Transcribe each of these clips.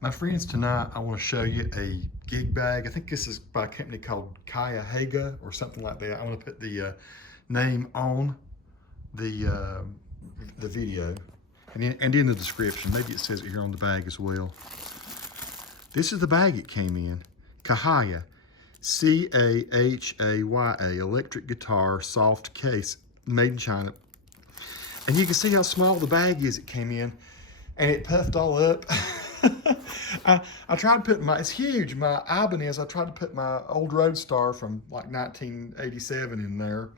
My friends, tonight I want to show you a gig bag. I think this is by a company called Haga or something like that. I want to put the name on the video and in the description. Maybe it says it here on the bag as well. This is the bag it came in. Cahaya, C-A-H-A-Y-A, electric guitar, soft case, made in China. And you can see how small the bag is it came in, and it puffed all up. I tried to put it's huge, my Ibanez, I tried to put my old Roadstar from like 1987 in there,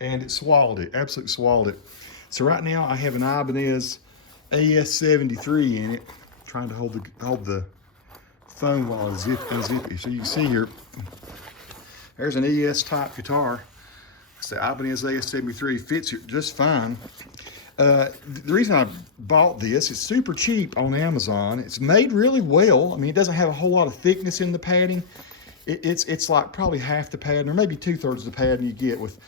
and it swallowed it, absolutely swallowed it. So right now I have an Ibanez AS73 in it, trying to hold the phone while it's unzip it. So you can see here, there's an ES type guitar. It's the Ibanez AS73, fits it just fine. The reason I bought this, it's super cheap on Amazon. It's made really well. I mean, it doesn't have a whole lot of thickness in the padding. It's like probably half the padding, or maybe 2/3 of the padding you get with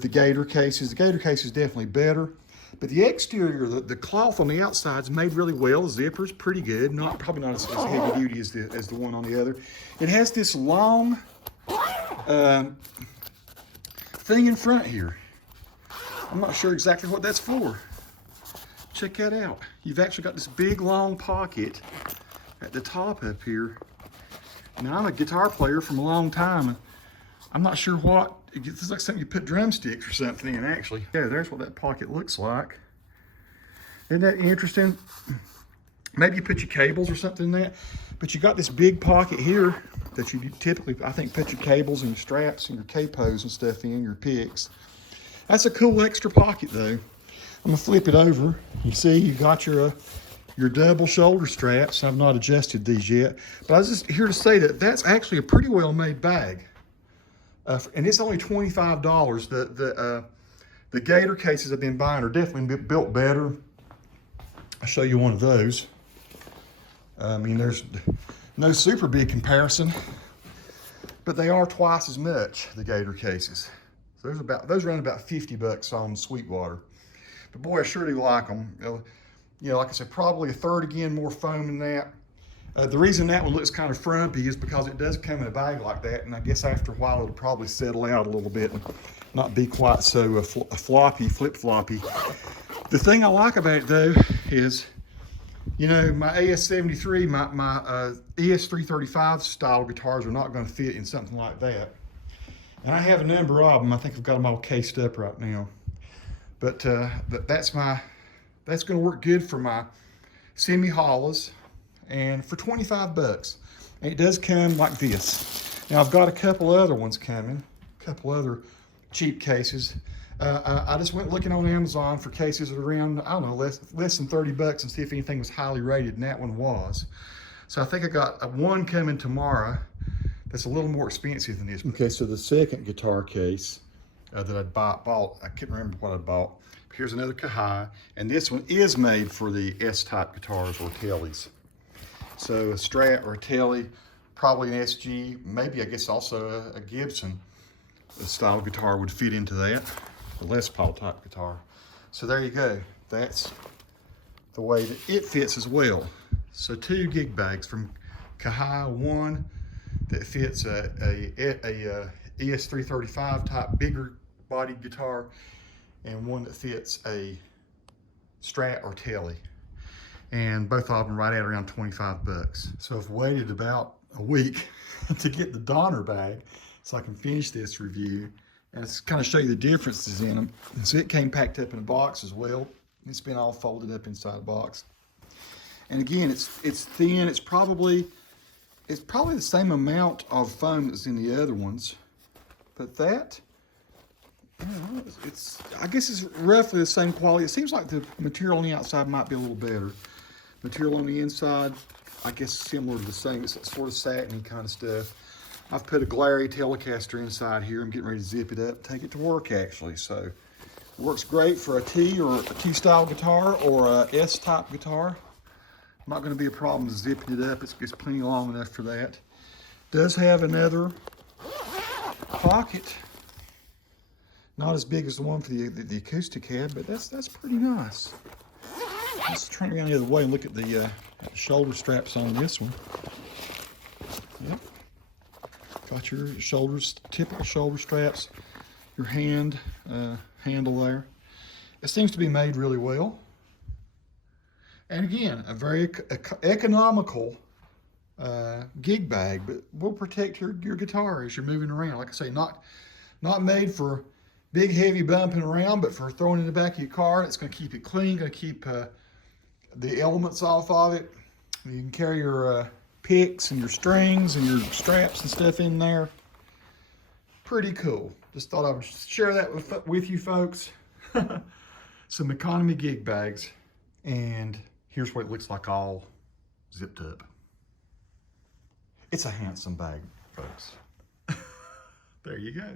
the Gator cases. The Gator case is definitely better. But the exterior, the cloth on the outside is made really well. The zipper's pretty good. Probably not as heavy duty as the one on the other. It has this long thing in front here. I'm not sure exactly what that's for. Check that out. You've actually got this big long pocket at the top up here. Now, I'm a guitar player from a long time, and I'm not sure what, it's like something you put drumsticks or something in, actually. Yeah, there's what that pocket looks like. Isn't that interesting? Maybe you put your cables or something in that, but you got this big pocket here that you typically, I think, put your cables and your straps and your capos and stuff in, your picks. That's a cool extra pocket though. I'm gonna flip it over. You see, you got your double shoulder straps. I've not adjusted these yet, but I was just here to say that that's actually a pretty well made bag. And it's only $25. The Gator cases I've been buying are definitely built better. I'll show you one of those. I mean, there's no super big comparison, but they are twice as much, the Gator cases. So those run about $50 on Sweetwater. But boy, I sure do like them. You know, like I said, probably 1/3 again more foam than that. The reason that one looks kind of frumpy is because it does come in a bag like that, and I guess after a while it'll probably settle out a little bit and not be quite so floppy, flip-floppy. The thing I like about it though is, you know, my AS73, my ES335 style guitars are not going to fit in something like that. And I have a number of them. I think I've got them all cased up right now. But that's going to work good for my semi-hollows and for $25. And it does come like this. Now I've got a couple other ones coming, a couple other cheap cases. I just went looking on Amazon for cases around, I don't know, less than $30 and see if anything was highly rated, and that one was. So I think I got one coming tomorrow that's a little more expensive than this. Okay, so the second guitar case that I bought, I can't remember what I bought. Here's another Cahaya, and this one is made for the S-type guitars or tellies. So a Strat or a telly, probably an SG, maybe I guess also a Gibson style guitar would fit into that, a Les Paul type guitar. So there you go. That's the way that it fits as well. So 2 gig bags from Cahaya, one that fits a ES335 type bigger bodied guitar, and one that fits a Strat or telly. And both of them right at around $25. So I've waited about a week to get the Donner bag so I can finish this review and kind of show you the differences in them. And so it came packed up in a box as well. It's been all folded up inside a box. And again, it's thin. It's probably the same amount of foam that's in the other ones, but that, I don't know, I guess it's roughly the same quality. It seems like the material on the outside might be a little better. Material on the inside, I guess similar to the same. It's sort of satiny kind of stuff. I've put a Glary Telecaster inside here. I'm getting ready to zip it up, take it to work actually. So it works great for a T or a T style guitar or a S type guitar. Not going to be a problem zipping it up. It's plenty long enough for that. Does have another pocket. Not as big as the one for the Acoustic had, but that's pretty nice. Let's turn around the other way and look at the Shoulder straps on this one. Yep. Got your shoulders, typical shoulder straps, your hand handle there. It seems to be made really well. And again, a very economical gig bag, but will protect your guitar as you're moving around. Like I say, not made for big heavy bumping around, but for throwing in the back of your car. It's going to keep it clean, going to keep the elements off of it. You can carry your picks and your strings and your straps and stuff in there. Pretty cool. Just thought I would share that with you folks. Some economy gig bags. And here's what it looks like all zipped up. It's a handsome bag, folks. There you go.